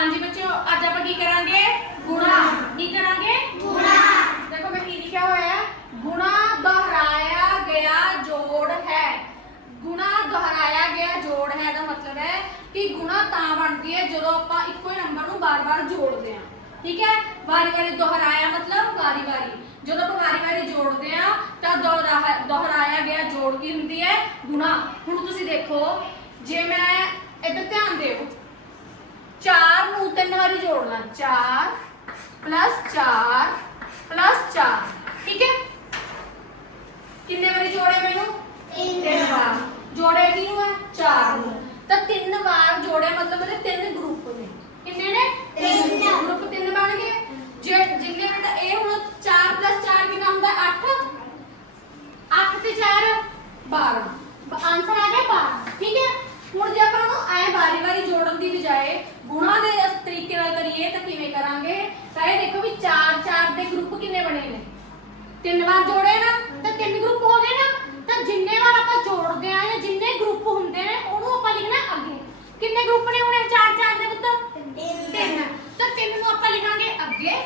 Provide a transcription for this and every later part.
ਹਾਂਜੀ ਬੱਚਿਓ ਅੱਜ ਆਪਾਂ ਕੀ ਕਰਾਂਗੇ? ਗੁਣਾ। ਕੀ ਕਰਾਂਗੇ? ਗੁਣਾ। ਦੇਖੋ ਮੈਂ ਕੀ ਲਿਖਿਆ ਹੋਇਆ ਹੈ। ਗੁਣਾ ਦੁਹਰਾਇਆ ਗਿਆ ਜੋੜ ਹੈ। ਗੁਣਾ ਦੁਹਰਾਇਆ ਗਿਆ ਜੋੜ ਹੈ ਦਾ ਮਤਲਬ ਹੈ ਕਿ ਗੁਣਾ ਤਾਂ ਬਣਦੀ ਹੈ ਜਦੋਂ ਆਪਾਂ ਇੱਕੋ ਹੀ ਨੰਬਰ ਨੂੰ ਬਾਰ-ਬਾਰ ਜੋੜਦੇ ਹਾਂ। ਠੀਕ ਹੈ? ਵਾਰੀ-ਵਾਰੀ ਦੁਹਰਾਇਆ ਮਤਲਬ ਵਾਰੀ-ਵਾਰੀ ਜਦੋਂ ਆਪਾਂ ਵਾਰੀ-ਵਾਰੀ ਜੋੜਦੇ ਹਾਂ ਤਾਂ ਦੁਹਰਾ- ਦੁਹਰਾਇਆ ਗਿਆ ਜੋੜ ਕੀ ਹੁੰਦੀ ਹੈ? ਗੁਣਾ। ਹੁਣ ਤੁਸੀਂ ਦੇਖੋ ਜੇ ਮੈਂ ਇੱਧਰ ਧਿਆਨ ਦਿਓ। 4 ਨੂੰ ਤਿੰਨ ਵਾਰੀ ਜੋੜਨਾ 4 4 4 ਠੀਕ ਹੈ? ਕਿੰਨੇ ਵਾਰੀ ਜੋੜੇ ਮੈਨੂੰ? ਤਿੰਨ ਵਾਰ। ਜੋੜੇ ਕਿਹਨੂੰ ਹੈ? 4 ਨੂੰ। ਤਾਂ ਤਿੰਨ ਵਾਰ ਜੋੜੇ ਮਤਲਬ ਇਹਦੇ ਤਿੰਨ ਗਰੁੱਪ ਨੇ। ਕਿੰਨੇ ਨੇ? ਤਿੰਨ। ਗਰੁੱਪ ਤਿੰਨ ਬਣ ਗਏ। ਜੇ ਜਿੰਨੇ ਬੇਟਾ ਇਹ ਹੁਣ 4 4 ਕਿੰਨਾ ਹੁੰਦਾ 8 8 ਤੇ 4 12 ਆਨਸਰ ਆ ਗਿਆ 12 ਠੀਕ ਹੈ ਹੁਣ ਜੇ ਆਪਾਂ ਨੂੰ ਐ ਵਾਰੀ ਵਾਰੀ ਜੋੜਨ ਦੀ ਬਜਾਏ ਗੁਣਾ ਦੇ ਇਸ ਤਰੀਕੇ ਨਾਲ ਕਰੀਏ ਤਾਂ ਕਿਵੇਂ ਕਰਾਂਗੇ ਤਾਂ ਇਹ ਦੇਖੋ ਵੀ 4 4 ਦੇ ਗਰੁੱਪ ਕਿੰਨੇ ਬਣੇ ਨੇ ਤਿੰਨ ਵਾਰ ਜੋੜੇ ਨਾ ਤਾਂ ਤਿੰਨ ਗਰੁੱਪ ਹੋ ਗਏ ਨਾ ਤਾਂ ਜਿੰਨੇ ਵਾਰ ਆਪਾਂ ਜੋੜਦੇ ਆ ਜਾਂ ਜਿੰਨੇ ਗਰੁੱਪ ਹੁੰਦੇ ਨੇ ਉਹਨੂੰ ਆਪਾਂ ਲਿਖਣਾ ਅੱਗੇ ਕਿੰਨੇ ਗਰੁੱਪ ਨੇ ਹੁਣੇ 4 4 ਦੇ ਪੁੱਤ? ਤਿੰਨ। ਤਾਂ ਤਿੰਨ ਨੂੰ ਆਪਾਂ ਲਿਖਾਂਗੇ ਅੱਗੇ।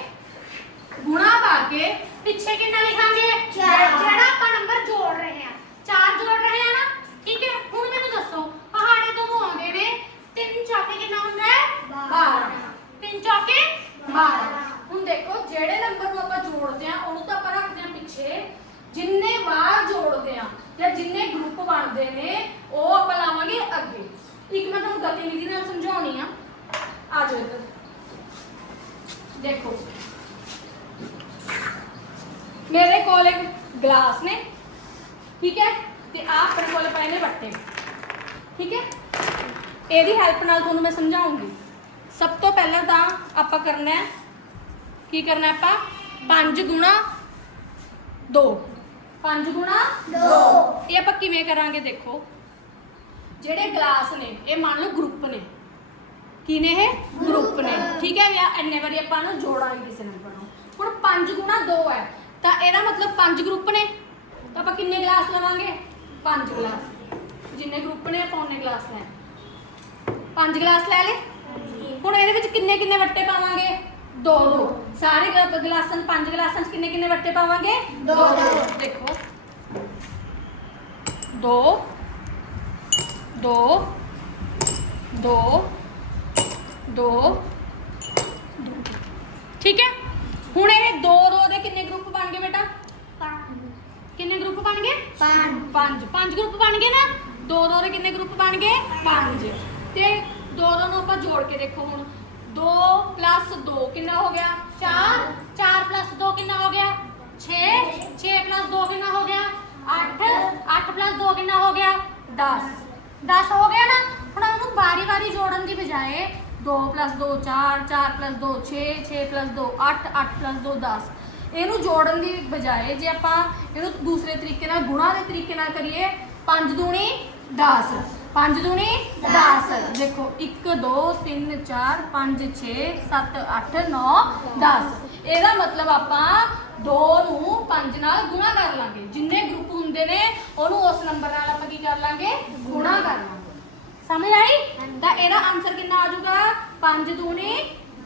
ਗੁਣਾ ਪਾ ਕੇ ਪਿੱਛੇ ਕਿੰਨਾ ਲਿਖਾਂਗੇ? ਚਾਰ। ਜਿਹੜਾ ਆਪਾਂ ਨੰਬਰ ਜੋੜ ਰਹੇ ਆ ਚਾਰ ਜੋੜ ਰਹੇ ਆ ਨਾ ਠੀਕ ਹੈ ਹੁਣ ਮੈਨੂੰ ਦੱਸੋ ਪਹਾੜੇ ਤੋਂ ਉਹ ਆਉਂਦੇ ਨੇ ਤਿੰਨ ਚੌਕੇ ਕਿੰਨਾ ਹੁੰਦਾ ਹੈ ਬਾਰਾਂ। 12 ਤਿੰਨ ਚੌਕੇ 12 ਹੁਣ ਦੇਖੋ ਜਿਹੜੇ ਨੰਬਰ ਨੂੰ ਆਪਾਂ ਜੋੜਦੇ ਆ ਉਹਨੂੰ ਤਾਂ ਆਪਾਂ ਰੱਖਦੇ ਆ ਪਿੱਛੇ ਜਿੰਨੇ ਵਾਰ ਜੋੜਦੇ ਆ ਜਾਂ ਜਿੰਨੇ ਗਰੁੱਪ ਬਣਦੇ ਨੇ ਉਹ ਆਪਾਂ ਲਾਵਾਂਗੇ ਅੱਗੇ ਇੱਕ ਮੈਂ ਤੁਹਾਨੂੰ ਗਤੀਵਿਧੀ ਨਾਲ ਸਮਝਾਉਣੀ ਆ। ਆ ਜਾਓ ਇੱਧਰ। ਦੇਖੋ। ਮੇਰੇ ਕੋਲ ਇੱਕ ਗਲਾਸ ਨੇ ਠੀਕ ਹੈ? ਤੇ ਆ ਆਪਣੇ ਕੋਲ ਪਏ ਨੇ ਵੱਟੇ। ਠੀਕ ਹੈ? ਇਹਦੀ ਹੈਲਪ ਨਾਲ ਤੁਹਾਨੂੰ ਮੈਂ ਸਮਝਾਉਂਗੀ। ਸਭ ਤੋਂ ਪਹਿਲਾਂ ਤਾਂ ਆਪਾਂ ਕਰਨਾ ਹੈ ਕੀ ਕਰਨਾ ਆਪਾਂ? 5 ਗੁਣਾ 2 5 ਗੁਣਾ ਇਹ ਆਪਾਂ ਕਿਵੇਂ ਕਰਾਂਗੇ ਦੇਖੋ। ਜਿਹੜੇ ਗਲਾਸ ਨੇ ਇਹ ਮੰਨ ਲਓ ਗਰੁੱਪ ਨੇ। ਕੀ ਨੇ ਇਹ? ਗਰੁੱਪ ਨੇ। ਠੀਕ ਹੈ ਜਾਂ ਇੰਨੇ ਵਾਰੀ ਆਪਾਂ ਨੂੰ ਜੋੜਾਂਗੇ ਕਿਸੇ ਨੰਬਰ ਨੂੰ। ਹੁਣ 5 ਗੁਣਾ 2 ਹੈ ਤਾਂ ਇਹਦਾ ਮਤਲਬ 5 ਗਰੁੱਪ ਨੇ। ਤਾਂ ਆਪਾਂ ਕਿੰਨੇ ਗਲਾਸ ਲਵਾਂਗੇ? 5 ਗਲਾਸ। ਜਿੰਨੇ ਗਰੁੱਪ ਨੇ ਆਪਾਂ ਉਹਨੇ ਗਲਾਸ ਲੈਣੇ। 5 ਗਲਾਸ ਲੈ ਲੇ ਹੁਣ ਇਹਦੇ ਵਿੱਚ ਕਿੰਨੇ ਕਿੰਨੇ ਵੱਟੇ ਪਾਵਾਂਗੇ? ਦੋ। ਦੋ ਸਾਰੇ ਗਲਾਸਾਂ ਪੰਜ ਗਲਾਸਾਂ 'ਚ ਕਿੰਨੇ ਕਿੰਨੇ ਵੱਟੇ ਪਾਵਾਂਗੇ? ਦੋ। ਦੇਖੋ। ਦੋ। ਦੋ ਦੋ ਦੋ। ਠੀਕ ਹੈ? ਹੁਣ ਇਹ ਦੋ ਦੋ ਦੇ ਕਿੰਨੇ ਗਰੁੱਪ ਬਣ ਗਏ ਬੇਟਾ? ਕਿੰਨੇ ਗਰੁੱਪ ਬਣ ਗਏ? ਪੰਜ। ਪੰਜ। ਗਰੁੱਪ ਬਣ ਗਏ ਨਾ? ਦੋ ਦੋ ਦੇ ਕਿੰਨੇ ਗਰੁੱਪ ਬਣ ਗਏ? ਪੰਜ। ਤੇ ਦੋ ਦੋ ਨੂੰ ਆਪਾਂ ਜੋੜ ਕੇ ਦੇਖੋ ਹੁਣ। 2 2 ਕਿੰਨਾ ਹੋ ਗਿਆ? 4 4 2 ਕਿੰਨਾ ਹੋ ਗਿਆ? 6 6 2 ਕਿੰਨਾ ਹੋ ਗਿਆ? 8 8 2 ਕਿੰਨਾ ਹੋ ਗਿਆ? 10 10 ਹੋ ਗਿਆ ਨਾ, ਹੁਣ ਉਹਨੂੰ ਵਾਰੀ ਵਾਰੀ ਜੋੜਨ ਦੀ ਬਜਾਏ 2 2 4 4 2 6 6 2 8 8 2 10 ਇਹਨੂੰ ਜੋੜਨ ਦੀ ਬਜਾਏ ਜੇ ਆਪਾਂ ਇਹਨੂੰ ਦੂਸਰੇ ਤਰੀਕੇ ਨਾਲ, ਗੁਣਾ ਦੇ ਤਰੀਕੇ ਨਾਲ ਕਰੀਏ 5 ਦੂਣੀ 10 5 ਦੂਣੀ 10 ਦੇਖੋ 1 2 3 4 5 6 7 8 9 10 ਇਹਦਾ ਮਤਲਬ ਆਪਾਂ 2 ਨੂੰ 5 ਨਾਲ ਗੁਣਾ ਕਰ ਲਾਂਗੇ। ਜਿੰਨੇ ਗਰੁੱਪ ਹੁੰਦੇ ਨੇ, ਉਹਨੂੰ ਉਸ ਨੰਬਰ ਨਾਲ ਆਪਾਂ ਕੀ ਕਰ ਲਾਂਗੇ? ਗੁਣਾ ਕਰ ਸਮਝ ਆਈ? ਤਾਂ ਇਹਦਾ ਆਨਸਰ ਕਿੰਨਾ ਆ ਜਾਊਗਾ? 5 ਦੂਣੀ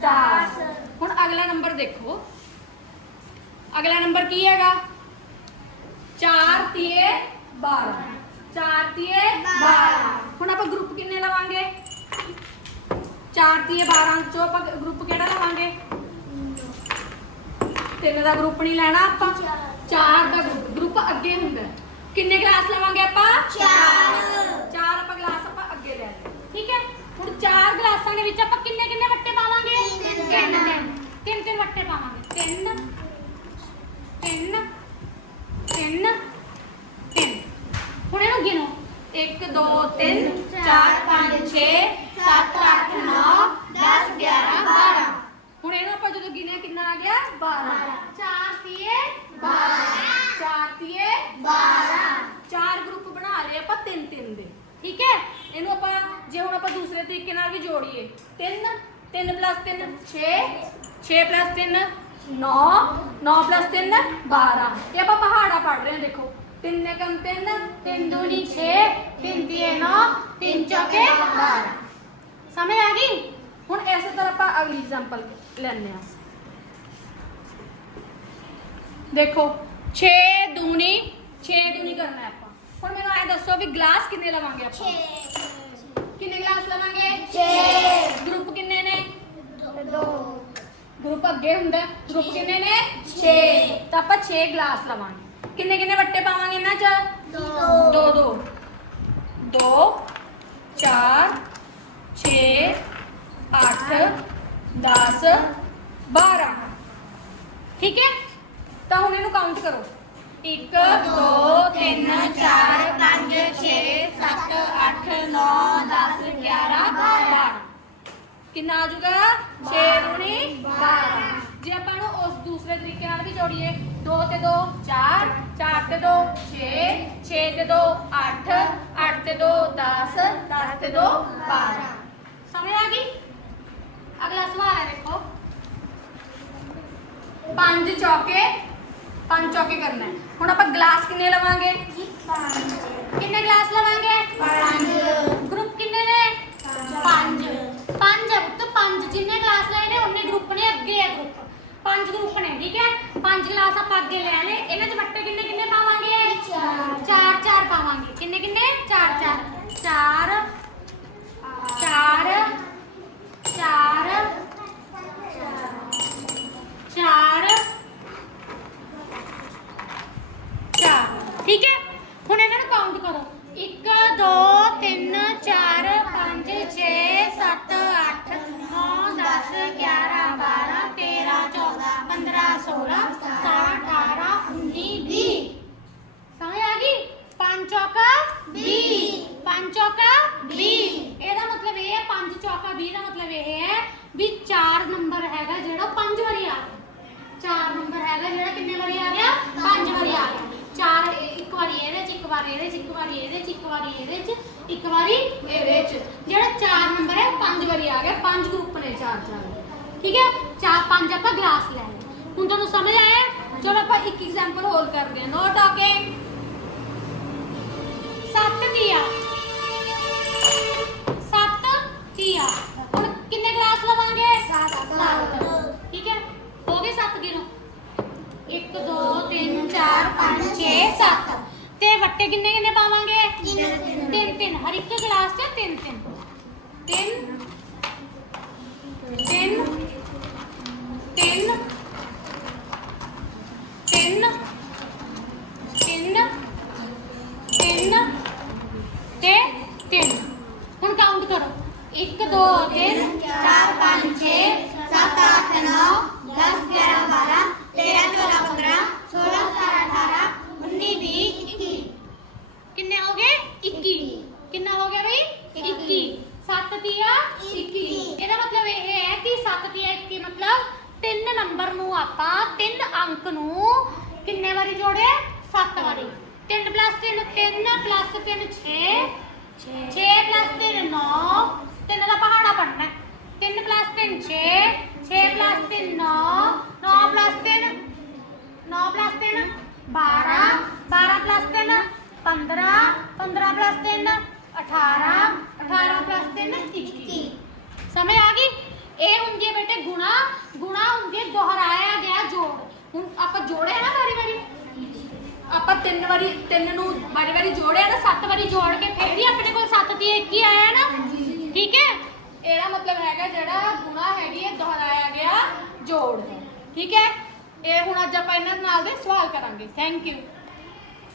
10 ਹੁਣ ਅਗਲਾ ਨੰਬਰ ਦੇਖੋ। ਅਗਲਾ ਨੰਬਰ ਕੀ ਹੈਗਾ? 4 ਤੀਏ 12 4 ਤੀਏ 12 ਹੁਣ ਆਪਾਂ ਗਰੁੱਪ ਕਿੰਨੇ ਲਵਾਂਗੇ? 4 ਤੀਏ 12 ਚੋਂ ਆਪਾਂ ਗਰੁੱਪ ਕਿਹੜਾ ਲਵਾਂਗੇ? ਤਿੰਨ ਦਾ ਗਰੁੱਪ ਨਹੀਂ ਲੈਣਾ ਆਪਾਂ। ਚਾਰ ਦਾ ਗਰੁੱਪ ਗਰੁੱਪ ਅੱਗੇ ਹੁੰਦਾ। ਕਿੰਨੇ ਗਲਾਸ ਲਵਾਂਗੇ ਆਪਾਂ? ਚਾਰ। ਚਾਰ ਆਪਾਂ ਗਲਾਸ ਆਪਾਂ ਅੱਗੇ ਲੈ ਲਏ ਠੀਕ ਹੈ? ਹੁਣ ਚਾਰ ਗਲਾਸਾਂ ਦੇ ਵਿੱਚ ਆਪਾਂ ਕਿੰਨੇ ਕਿੰਨੇ ਵੱਟੇ ਪਾਵਾਂਗੇ? ਤਿੰਨ। ਤਿੰਨ ਤਿੰਨ ਵੱਟੇ ਪਾਵਾਂਗੇ। ਤਿੰਨ। ਤਿੰਨ। ਤਿੰਨ। ਤਿੰਨ। ਹੁਣ ਇਹਨੂੰ ਗਿਣੋ। 1 2 3 4 5 6 7 8 9 10 11 12 ਹੁਣ ਇਹਨੂੰ ਆਪਾਂ ਜਦੋਂ ਗਿਣਿਆ ਕਿੰਨਾ ਆ ਗਿਆ 12 4 ਤੀਏ 12 4 ਤੀਏ 12 ਚਾਰ ਗਰੁੱਪ ਬਣਾ ਲਏ ਆਪਾਂ ਤਿੰਨ ਤਿੰਨ ਦੇ ਠੀਕ ਹੈ ਇਹਨੂੰ ਆਪਾਂ ਜੇ ਹੁਣ ਆਪਾਂ ਦੂਸਰੇ ਤਰੀਕੇ ਨਾਲ ਵੀ ਜੋੜੀਏ। 3 3 3 6 6 3 9 9 3 12 ਇਹ ਆਪਾਂ ਪਹਾੜਾ ਪੜ ਰਹੇ ਹਾਂ, ਦੇਖੋ। ਤਿੰਨ ਕਮ ਤਿੰਨ ਤਿੰਨ ਦੂਣੀ 6 ਤਿੰਨ ਤੀਏ 9 ਤਿੰਨ ਚੌਕੇ 12 ਸਮਝ ਆ ਗਈ? ਹੁਣ ਇਸੇ ਤਰ੍ਹਾਂ ਆਪਾਂ ਅਗਲੀ ਐਗਜ਼ਾਮਪਲ ਲੈਣੇ ਆ ਦੇਖੋ 6 ਦੂਣੀ 6 ਦੂਣੀ ਕਰਨਾ ਆਪਾਂ। ਹੁਣ ਮੈਨੂੰ ਐ ਦੱਸੋ ਵੀ ਗਲਾਸ ਕਿੰਨੇ ਲਵਾਂਗੇ ਆਪਾਂ? ਕਿੰਨੇ ਗਲਾਸ ਲਵਾਂਗੇ? ਗਰੁੱਪ ਕਿੰਨੇ ਨੇ? ਗਰੁੱਪ ਅੱਗੇ ਹੁੰਦਾ। ਗਰੁੱਪ ਕਿੰਨੇ ਨੇ? 6 ਤਾਂ ਆਪਾਂ 6 ਗਲਾਸ ਲਵਾਂਗੇ। ਕਿੰਨੇ ਕਿੰਨੇ ਵੱਟੇ ਪਾਵਾਂਗੇ ਇਹਨਾਂ 'ਚ? ਦੋ। ਦੋ ਦੋ। ਚਾਰ 6 8 10 12 ਠੀਕ ਹੈ? ਤਾਂ ਹੁਣ ਇਹਨੂੰ ਕਾਊਂਟ ਕਰੋ। 1 2 3 4 5 6 7 8 9 10 11 12 ਕਿੰਨਾ ਆ ਜਾਊਗਾ? 6 ਦੁਣੀ 12 ਜੇ ਆਪਾਂ ਨੂੰ ਉਸ ਦੂਸਰੇ ਤਰੀਕੇ ਨਾਲ ਵੀ ਜੋੜੀਏ 2 ਤੇ 2 4 4 ਤੇ 2 6 6 ਤੇ 2 8 8 ਤੇ 2 10 10 ਤੇ 2 12 ਸਮਝ ਆ ਗਈ? ਅਗਲਾ ਸਵਾਲ ਹੈ ਦੇਖੋ। ਪੰਜ ਚੌਕੇ ਪੰਜ ਚੌਕੇ ਕਰਨਾ ਹੈ ਹੁਣ ਆਪਾਂ ਗਲਾਸ ਕਿੰਨੇ ਲਵਾਂਗੇ? ਕਿੰਨੇ ਗਲਾਸ ਲਵਾਂਗੇ? ਗਰੁੱਪ ਕਿੰਨੇ ਨੇ? ਪੰਜ। ਪੰਜ ਹੈ ਪੁੱਤ ਪੰਜ। ਜਿੰਨੇ ਗਲਾਸ ਲਏ ਨੇ ਉਹਨੇ ਗਰੁੱਪ ਨੇ ਅੱਗੇ ਹੈ ਗਰੁੱਪ ਪੰਜ ਗਰੁੱਪ ਨੇ ਠੀਕ ਹੈ? ਪੰਜ ਗਲਾਸ ਆਪਾਂ ਅੱਗੇ ਲੈ ਲਏ। ਇਹਨਾਂ ਚ ਵੱਟੇ ਕਿੰਨੇ ਕਿੰਨੇ ਪਾਵਾਂਗੇ? ਚਾਰ। ਚਾਰ ਪਾਵਾਂਗੇ। ਕਿੰਨੇ ਕਿੰਨੇ? ਚਾਰ ਚਾਰ ਚਾਰ। ਚਾਰ। ਚਾਰ ਚਾਰ ਚਾਰ ਠੀਕ ਹੈ ਹੁਣ ਇਹਨਾਂ ਨੂੰ ਕਾਊਂਟ ਕਰੋ 1 2 3 4 5 6 7 8 9 10 11 12 13 14 15 16 17 18 19 20 ਸਮਝ ਆ ਗਈ ਪੰਜ ਚੌਕਾ 20 ਪੰਜ ਚੌਕਾ 20 ਇਹਦਾ ਮਤਲਬ ਇਹ ਹੈ ਪੰਜ ਚੌਕਾ 20 ਦਾ ਮਤਲਬ ਇਹ ਹੈ ਵੀ 4 ਨੰਬਰ ਹੈਗਾ ਜਿਹੜਾ ਪੰਜ ਵਾਰੀ ਆ ਗਿਆ ਚਾਰ ਨੰਬਰ ਹੈਗਾ ਜਿਹੜਾ ਕਿੰਨੇ ਵਾਰੀ ਆ ਗਿਆ ਪੰਜ ਵਾਰੀ ਆ ਗਿਆ ਚਾਰ ਇਹ- ਇੱਕ ਵਾਰੀ ਇਹਦੇ ਚ ਇੱਕ ਵਾਰੀ ਇਹਦੇ ਚ, ਇੱਕ ਵਾਰੀ ਇਹਦੇ ਚ, ਇੱਕ ਵਾਰੀ ਇਹਦੇ ਚ, ਇੱਕ ਵਾਰੀ ਇਹਦੇ ਚ। ਜਿਹੜਾ ਚਾਰ ਨੰਬਰ ਹੈ, ਪੰਜ ਵਾਰੀ ਆ ਗਿਆ, ਪੰਜ ਗਰੁੱਪ ਨੇ ਚਾਰ ਚਾਰ। ਠੀਕ ਹੈ? ਚਾਰ, ਪੰਜ ਆਪਾਂ ਗਲਾਸ ਲੈ ਲਏ। ਹੁਣ ਤੁਹਾਨੂੰ ਸਮਝ ਆਇਆ? ਚਲੋ ਆਪਾਂ ਇੱਕ ਐਗਜ਼ਾਮਪਲ ਹੋਰ ਕਰਦੇ ਹਾਂ। ਨੋ ਟਾਕਿੰਗ ਸੱਤ ਦੀਆ ਸੱਤ 3 ਨੰਬਰ ਨੂੰ ਆਪਾਂ 3 ਅੰਕ ਨੂੰ ਕਿੰਨੇ ਵਾਰੀ ਜੋੜਿਆ? 7 ਵਾਰੀ। 3 3 3 3 6 6 3 9 3 ਦਾ ਪਹਾੜਾ ਪੜਨਾ 3 3 6 6 3 9 9 3 9 3 12 12 3 15 15 3 18 ਤਿੰਨ ਵਾਰੀ ਤਿੰਨ ਨੂੰ ਵਾਰੀ ਵਾਰੀ ਜੋੜਿਆ ਨਾ ਸੱਤ ਵਾਰੀ ਜੋੜ ਕੇ ਫੇਰ ਹੀ ਆਪਣੇ ਕੋਲ 7 ਤੇ 21 ਆਇਆ ਨਾ। ਠੀਕ ਹੈ? ਇਹਦਾ ਮਤਲਬ ਹੈਗਾ ਜਿਹੜਾ ਗੁਣਾ ਹੈਗੀ ਹੈ ਦੁਹਰਾਇਆ ਗਿਆ ਜੋੜ। ਹੈ ਠੀਕ ਹੈ? ਇਹ ਹੁਣ ਅੱਜ ਆਪਾਂ ਇਹਨਾਂ ਨਾਲ ਦੇ ਸਵਾਲ ਕਰਾਂਗੇ। Thank you